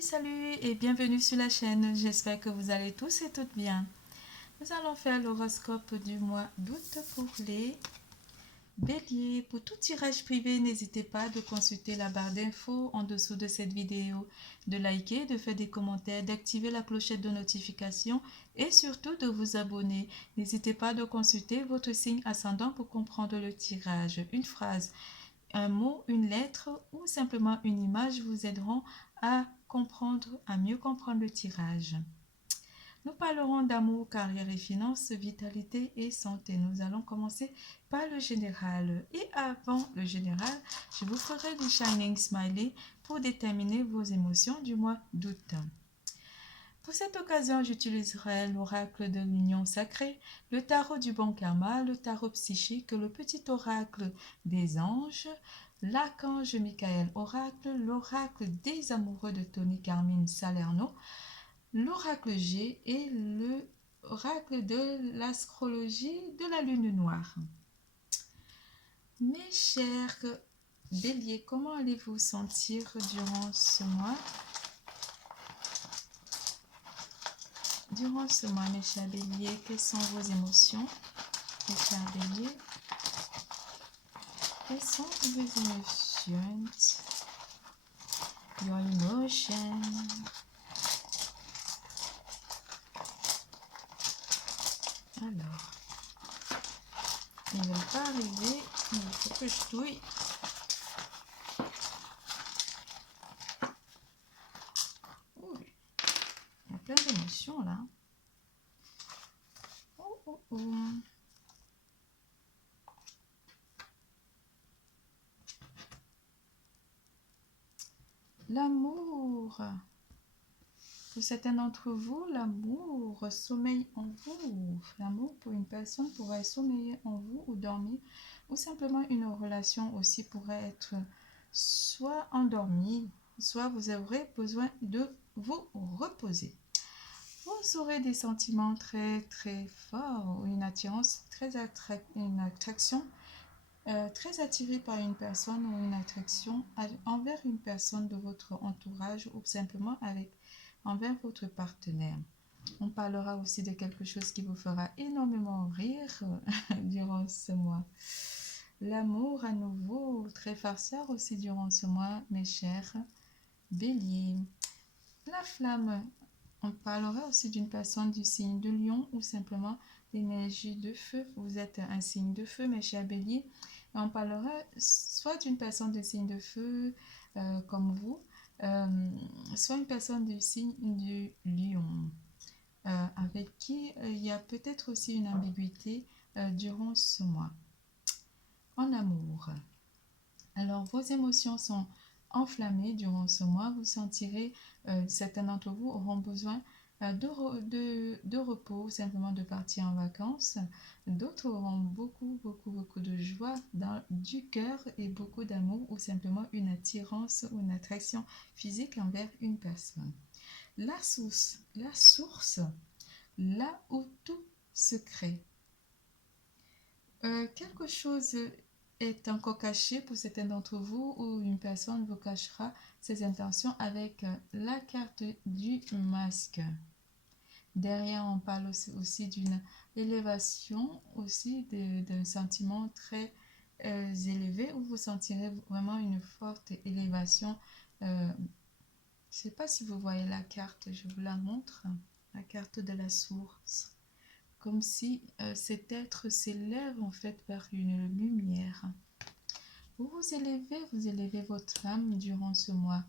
Salut et bienvenue sur la chaîne, j'espère que vous allez tous et toutes bien. Nous allons faire l'horoscope du mois d'août pour les béliers. Pour tout tirage privé, n'hésitez pas de consulter la barre d'infos en dessous de cette vidéo, de liker, de faire des commentaires, d'activer la clochette de notification et surtout de vous abonner. N'hésitez pas de consulter votre signe ascendant pour comprendre le tirage. Une phrase, un mot, une lettre ou simplement une image vous aideront à mieux comprendre le tirage. Nous parlerons d'amour, carrière et finances, vitalité et santé. Nous allons commencer par le général. Et avant le général, je vous ferai du Shining Smiley pour déterminer vos émotions du mois d'août. Pour cette occasion, j'utiliserai l'oracle de l'union sacrée, le tarot du bon karma, le tarot psychique, le petit oracle des anges, l'archange Michael oracle, l'oracle des amoureux de Tony Carmine Salerno, l'oracle G et l'oracle de l'astrologie de la lune noire. Mes chers béliers, comment allez-vous sentir durant ce mois? Durant ce mois, mes chers béliers, quelles sont vos émotions? Mes chers béliers, quelles sont vos émotions? Your emotion. Alors, ils ne veulent pas arriver, mais il faut que je touille. Oui, il y a plein d'émotions là. Oh. L'amour. Pour certains d'entre vous, l'amour sommeille en vous. L'amour pour une personne pourrait sommeiller en vous ou dormir, ou simplement une relation aussi pourrait être soit endormie, soit vous aurez besoin de vous reposer. Vous aurez des sentiments très forts, une attirance, une attraction très attiré par une personne ou une attraction envers une personne de votre entourage ou simplement envers votre partenaire. On parlera aussi de quelque chose qui vous fera énormément rire durant ce mois. L'amour à nouveau, très farceur aussi durant ce mois, mes chers béliers. La flamme, on parlera aussi d'une personne du signe de lion ou simplement l'énergie de feu. Vous êtes un signe de feu, mes chers béliers. On parlera soit d'une personne du signe de feu comme vous, soit une personne du signe du lion, avec qui il y a peut-être aussi une ambiguïté durant ce mois. En amour. Alors, vos émotions sont enflammées durant ce mois. Vous sentirez, certains d'entre vous auront besoin de repos, simplement de partir en vacances. D'autres auront beaucoup de joie du cœur et beaucoup d'amour ou simplement une attirance ou une attraction physique envers une personne. La source, là où tout se crée. Quelque chose est encore caché pour certains d'entre vous ou une personne vous cachera ses intentions avec la carte du masque. Derrière, on parle aussi d'une élévation, aussi d'un sentiment très élevé où vous sentirez vraiment une forte élévation. Je ne sais pas si vous voyez la carte, je vous la montre, la carte de la source. Comme si cet être s'élève en fait vers une lumière. Vous élevez votre âme durant ce mois.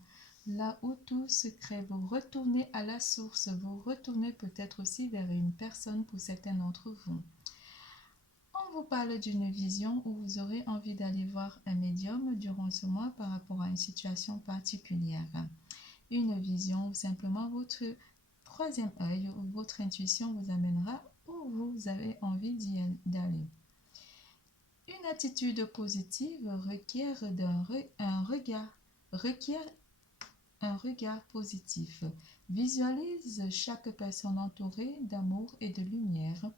Là où tout se crée, vous retournez à la source, vous retournez peut-être aussi vers une personne pour certains d'entre vous. On vous parle d'une vision où vous aurez envie d'aller voir un médium durant ce mois par rapport à une situation particulière. Une vision ou simplement votre troisième œil ou votre intuition vous amènera où vous avez envie d'aller. Une attitude positive requiert un regard positif. Visualise chaque personne entourée d'amour et de lumière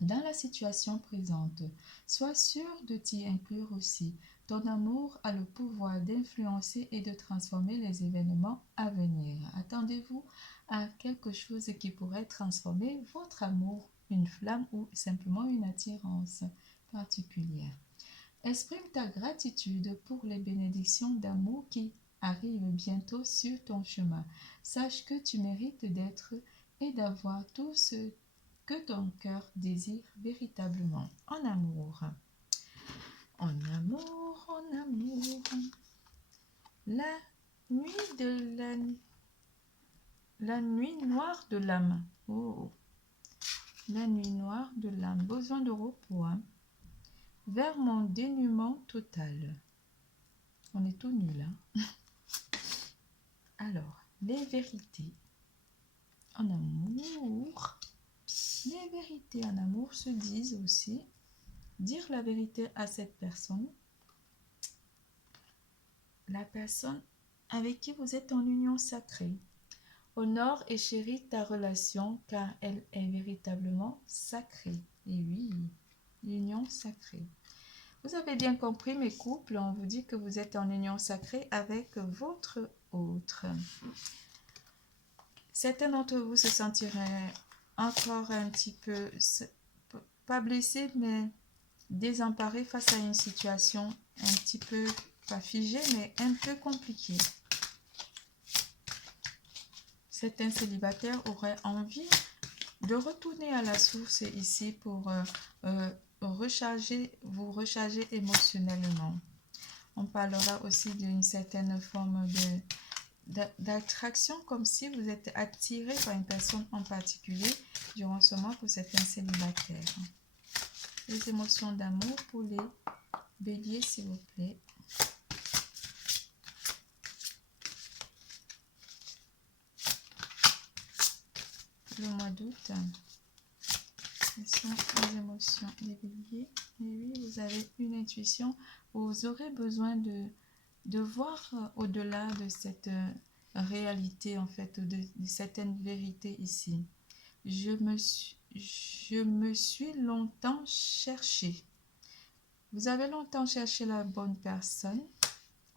dans la situation présente. Sois sûr de t'y inclure aussi. Ton amour a le pouvoir d'influencer et de transformer les événements à venir. Attendez-vous à quelque chose qui pourrait transformer votre amour, une flamme ou simplement une attirance particulière. Exprime ta gratitude pour les bénédictions d'amour qui arrivent bientôt sur ton chemin. Sache que tu mérites d'être et d'avoir tout ce que ton cœur désire véritablement. En amour. En amour, en amour. La nuit de la nuit noire de l'âme. Oh. La nuit noire de l'âme. Besoin de repos. Hein. Vers mon dénuement total. On est tout nul. Hein. Alors, les vérités en amour. Les vérités en amour se disent aussi. Dire la vérité à cette personne. La personne avec qui vous êtes en union sacrée. Honore et chéris ta relation car elle est véritablement sacrée. Et oui, l'union sacrée. Vous avez bien compris mes couples, on vous dit que vous êtes en union sacrée avec votre autre. Certains d'entre vous se sentiraient encore un petit peu, pas blessés, mais désemparés face à une situation un petit peu, pas figée, mais un peu compliquée. Certains célibataires auraient envie de retourner à la source ici pour vous recharger émotionnellement. On parlera aussi d'une certaine forme d'attraction, comme si vous êtes attiré par une personne en particulier durant ce mois pour certains célibataires. Les émotions d'amour pour les béliers, s'il vous plaît. Le mois d'août. Quelles sont les émotions des béliers? Et oui, vous avez une intuition. Vous aurez besoin de voir au-delà de cette réalité, en fait, de certaines vérités ici. Je me suis longtemps cherché. Vous avez longtemps cherché la bonne personne.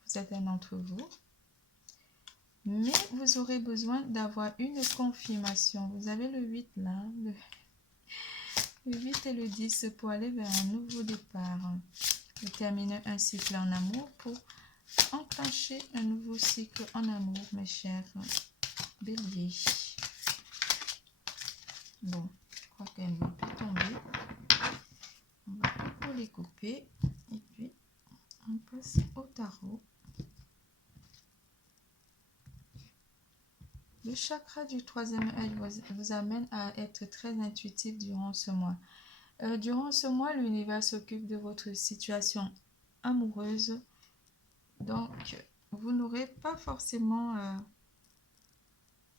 Certains d'entre vous. Mais vous aurez besoin d'avoir une confirmation. Vous avez le 8 là. Le 8 et le 10 pour aller vers un nouveau départ. Vous terminez un cycle en amour pour enclencher un nouveau cycle en amour, mes chers béliers. Bon, je crois qu'elle ne veut plus tomber. On va pour les couper. Et puis, on passe au tarot. Le chakra du troisième œil vous amène à être très intuitif durant ce mois. Durant ce mois, l'univers s'occupe de votre situation amoureuse. Donc, vous n'aurez pas forcément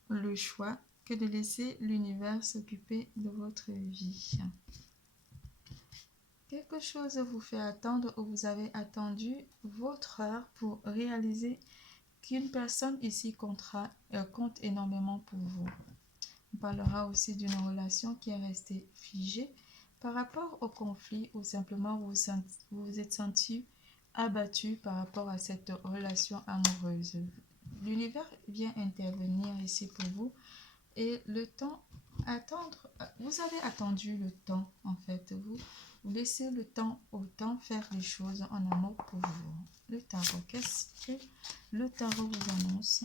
le choix que de laisser l'univers s'occuper de votre vie. Quelque chose vous fait attendre ou vous avez attendu votre heure pour réaliser qu'une personne ici compte énormément pour vous. On parlera aussi d'une relation qui est restée figée par rapport au conflit ou simplement vous vous êtes senti abattu par rapport à cette relation amoureuse. L'univers vient intervenir ici pour vous et le temps attendre, vous avez attendu le temps en fait, vous laissez le temps au temps faire les choses en amour pour vous. Le tarot, qu'est-ce que le tarot vous annonce?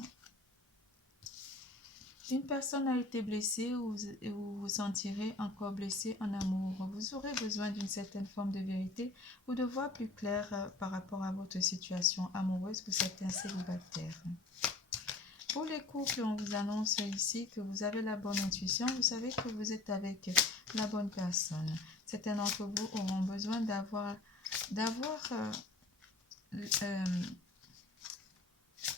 Une personne a été blessée ou vous vous sentirez encore blessé en amour. Vous aurez besoin d'une certaine forme de vérité ou de voir plus clair par rapport à votre situation amoureuse pour certains célibataires. Pour les couples, on vous annonce ici que vous avez la bonne intuition. Vous savez que vous êtes avec la bonne personne. Certains d'entre vous auront besoin d'avoir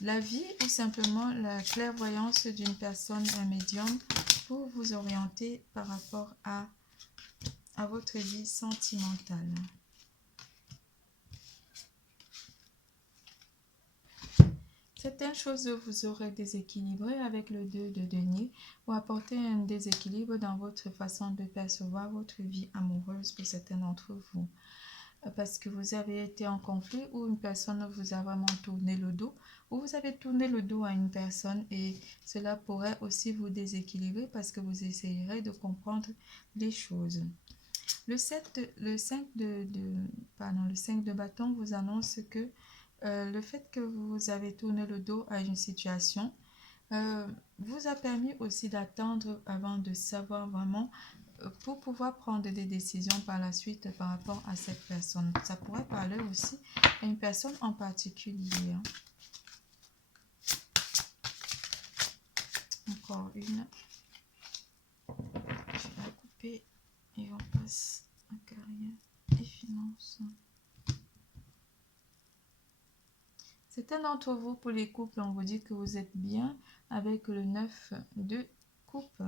l'avis ou simplement la clairvoyance d'une personne, un médium, pour vous orienter par rapport à votre vie sentimentale. Certaines choses vous aurez déséquilibré avec le 2 de denier ou apporter un déséquilibre dans votre façon de percevoir votre vie amoureuse pour certains d'entre vous. Parce que vous avez été en conflit ou une personne vous a vraiment tourné le dos ou vous avez tourné le dos à une personne et cela pourrait aussi vous déséquilibrer parce que vous essayerez de comprendre les choses. Le 5 de bâton vous annonce que le fait que vous avez tourné le dos à une situation vous a permis aussi d'attendre avant de savoir vraiment pour pouvoir prendre des décisions par la suite par rapport à cette personne. Ça pourrait parler aussi à une personne en particulier. Encore une. Je vais la couper et on passe à carrière et finances. Certains d'entre vous, pour les couples, on vous dit que vous êtes bien avec le 9 de coupe.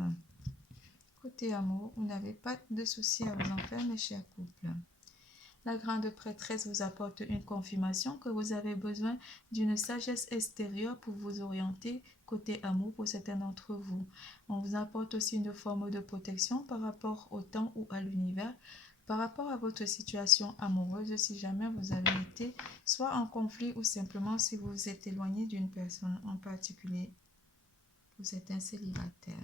Côté amour, vous n'avez pas de soucis à vous en faire, mes chers couples. La grande prêtresse vous apporte une confirmation que vous avez besoin d'une sagesse extérieure pour vous orienter côté amour pour certains d'entre vous. On vous apporte aussi une forme de protection par rapport au temps ou à l'univers, par rapport à votre situation amoureuse si jamais vous avez été soit en conflit ou simplement si vous vous êtes éloigné d'une personne en particulier. Vous êtes un célibataire.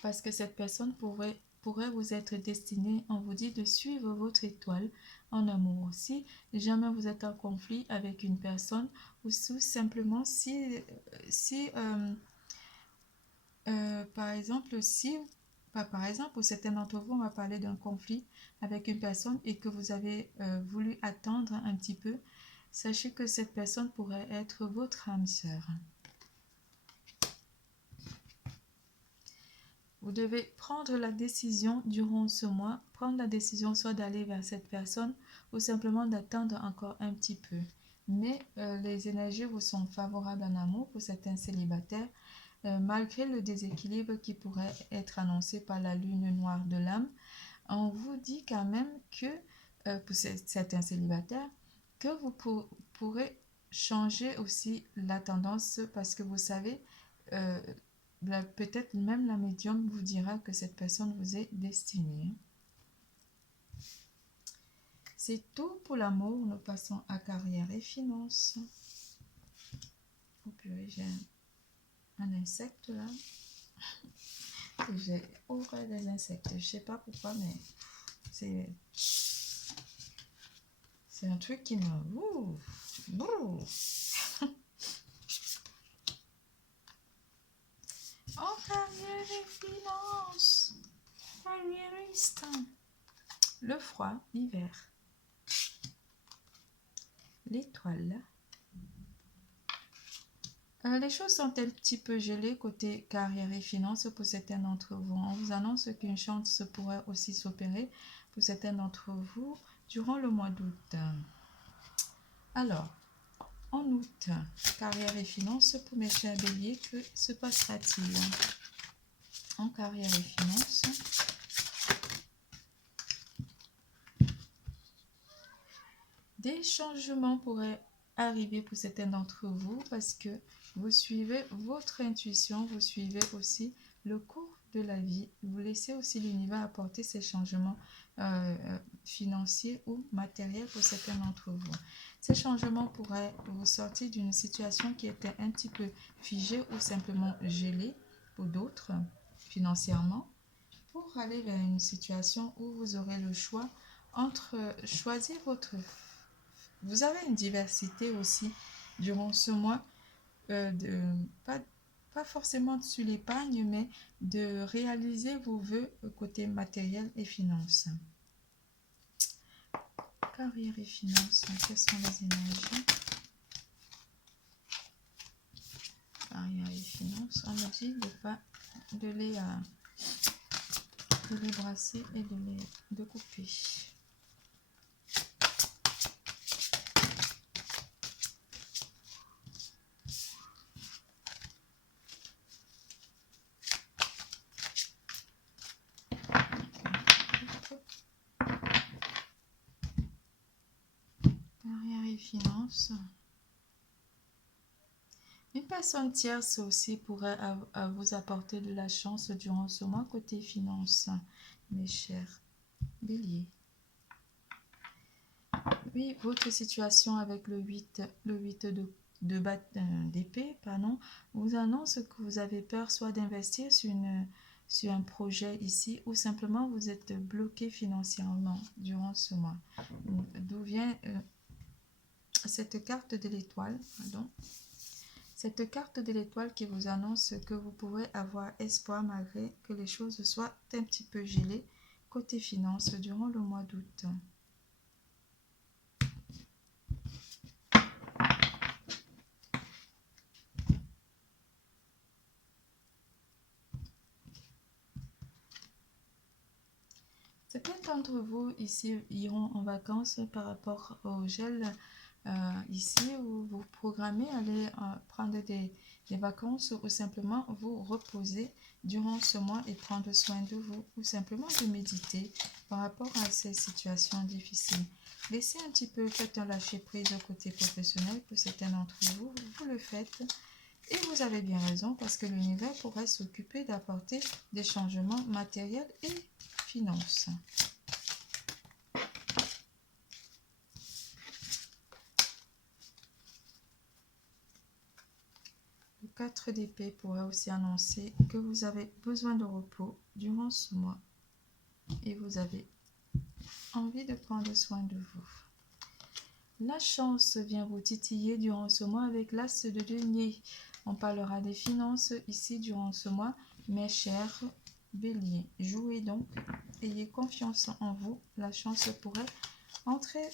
Parce que cette personne pourrait vous être destinée, on vous dit de suivre votre étoile en amour. Si jamais vous êtes en conflit avec une personne ou simplement par exemple, pour certains d'entre vous, on va parler d'un conflit avec une personne et que vous avez voulu attendre un petit peu, sachez que cette personne pourrait être votre âme sœur. Vous devez prendre la décision durant ce mois, prendre la décision soit d'aller vers cette personne ou simplement d'attendre encore un petit peu. Mais les énergies vous sont favorables en amour pour certains célibataires, malgré le déséquilibre qui pourrait être annoncé par la lune noire de l'âme. On vous dit quand même que pour certains célibataires, que vous pourrez changer aussi la tendance parce que vous savez, peut-être même la médium vous dira que cette personne vous est destinée. C'est tout pour l'amour. Nous passons à carrière et finances. Oh purée, j'ai un insecte là. J'ai horreur des insectes. Je sais pas pourquoi, mais c'est un truc qui me... En carrière et finances. Carriériste. Le froid, l'hiver. L'étoile. Les choses sont un petit peu gelées côté carrière et finances pour certains d'entre vous. On vous annonce qu'une chance pourrait aussi s'opérer pour certains d'entre vous durant le mois d'août. Alors, en août, carrière et finances pour mes chers béliers, que se passera-t-il? En carrière et finances, des changements pourraient arriver pour certains d'entre vous parce que vous suivez votre intuition, vous suivez aussi le cours de la vie. Vous laissez aussi l'univers apporter ces changements financiers ou matériels pour certains d'entre vous. Ces changements pourraient vous sortir d'une situation qui était un petit peu figée ou simplement gelée pour d'autres financièrement, pour aller vers une situation où vous aurez le choix entre choisir votre... Vous avez une diversité aussi durant ce mois, pas forcément sur l'épargne, mais de réaliser vos vœux côté matériel et finances. Carrière et finances, quelles sont les énergies? Carrière et finances, on me dit de les brasser et de couper. Finances. Une personne tierce aussi pourrait vous apporter de la chance durant ce mois côté finances, mes chers béliers. Oui, votre situation avec le 8 d'épée, pardon, vous annonce que vous avez peur soit d'investir sur un projet ici ou simplement vous êtes bloqué financièrement durant ce mois. D'où vient cette carte de l'étoile, pardon. Cette carte de l'étoile qui vous annonce que vous pourrez avoir espoir malgré que les choses soient un petit peu gelées côté finance durant le mois d'août. Certains d'entre vous ici iront en vacances par rapport au gel ici où vous programmez aller prendre des vacances ou simplement vous reposer durant ce mois et prendre soin de vous ou simplement de méditer par rapport à ces situations difficiles. Laissez un petit peu, faites un lâcher prise au côté professionnel pour certains d'entre vous, vous le faites. Et vous avez bien raison parce que l'univers pourrait s'occuper d'apporter des changements matériels et finances. Le 4 d'épée pourrait aussi annoncer que vous avez besoin de repos durant ce mois et vous avez envie de prendre soin de vous. La chance vient vous titiller durant ce mois avec l'as de denier. On parlera des finances ici durant ce mois, mes chers béliers. Jouez donc, ayez confiance en vous. La chance pourrait entrer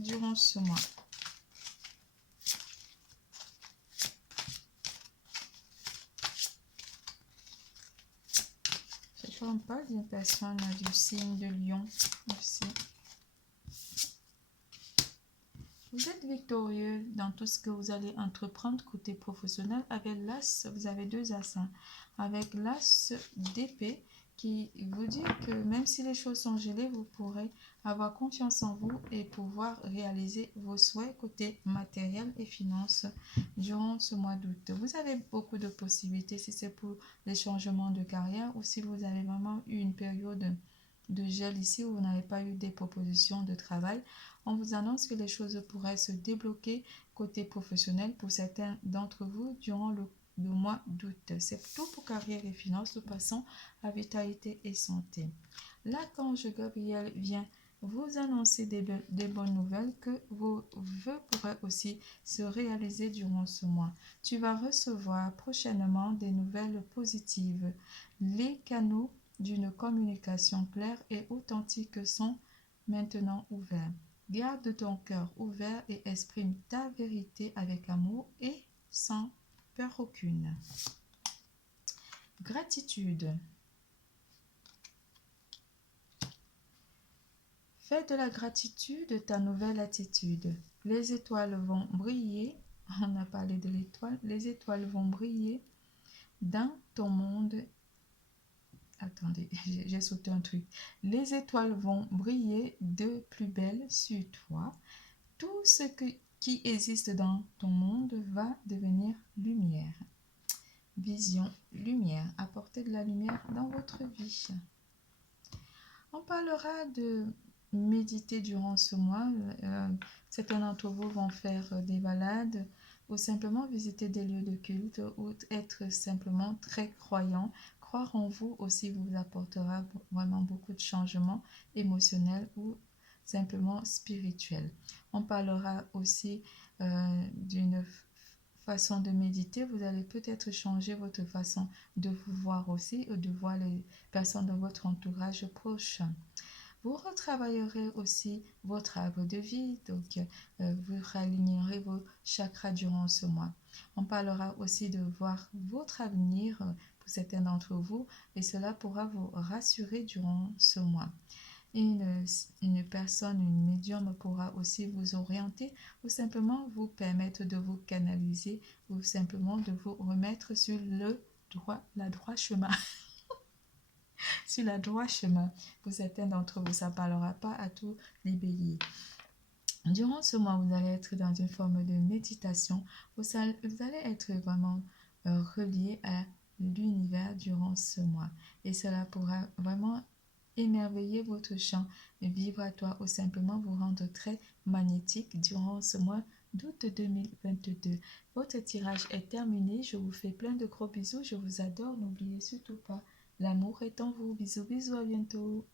durant ce mois. Je ne parle pas d'une personne du signe de Lion aussi. Vous êtes victorieux dans tout ce que vous allez entreprendre côté professionnel. Avec l'as, vous avez deux as. Avec l'as d'épée qui vous dit que même si les choses sont gelées, vous pourrez avoir confiance en vous et pouvoir réaliser vos souhaits côté matériel et finances durant ce mois d'août. Vous avez beaucoup de possibilités si c'est pour les changements de carrière ou si vous avez vraiment eu une période de gel ici où vous n'avez pas eu des propositions de travail. On vous annonce que les choses pourraient se débloquer côté professionnel pour certains d'entre vous durant le mois d'août. C'est tout pour carrière et finances. Nous passons à vitalité et santé. L'archange Gabriel vient vous annoncer des bonnes nouvelles que vos vœux pourraient aussi se réaliser durant ce mois. Tu vas recevoir prochainement des nouvelles positives. Les canaux d'une communication claire et authentique sont maintenant ouverts. Garde ton cœur ouvert et exprime ta vérité avec amour et sans peur aucune. Gratitude. Fais de la gratitude ta nouvelle attitude. Les étoiles vont briller. On a parlé de l'étoile. Les étoiles vont briller dans ton monde. Attendez, j'ai sauté un truc. Les étoiles vont briller de plus belle sur toi. Tout ce qui existe dans ton monde va devenir lumière. Vision, lumière. Apportez de la lumière dans votre vie. On parlera de méditer durant ce mois. Certains d'entre vous vont faire des balades ou simplement visiter des lieux de culte ou être simplement très croyant. Croire en vous aussi vous apportera vraiment beaucoup de changements émotionnels ou simplement spirituels. On parlera aussi d'une façon de méditer. Vous allez peut-être changer votre façon de vous voir aussi ou de voir les personnes de votre entourage proche. Vous retravaillerez aussi votre arbre de vie, donc vous réalignerez vos chakras durant ce mois. On parlera aussi de voir votre avenir pour certains d'entre vous et cela pourra vous rassurer durant ce mois. Une personne, une médium pourra aussi vous orienter ou simplement vous permettre de vous canaliser ou simplement de vous remettre sur la droit chemin. Sur la droit chemin. Pour certains d'entre vous, ça ne parlera pas à tous les béliers. Durant ce mois, vous allez être dans une forme de méditation. Vous allez être vraiment relié à l'univers durant ce mois. Et cela pourra vraiment émerveiller votre champ vibratoire ou simplement vous rendre très magnétique durant ce mois d'août 2022. Votre tirage est terminé. Je vous fais plein de gros bisous. Je vous adore. N'oubliez surtout pas, l'amour est en vous. Bisous, bisous, à bientôt.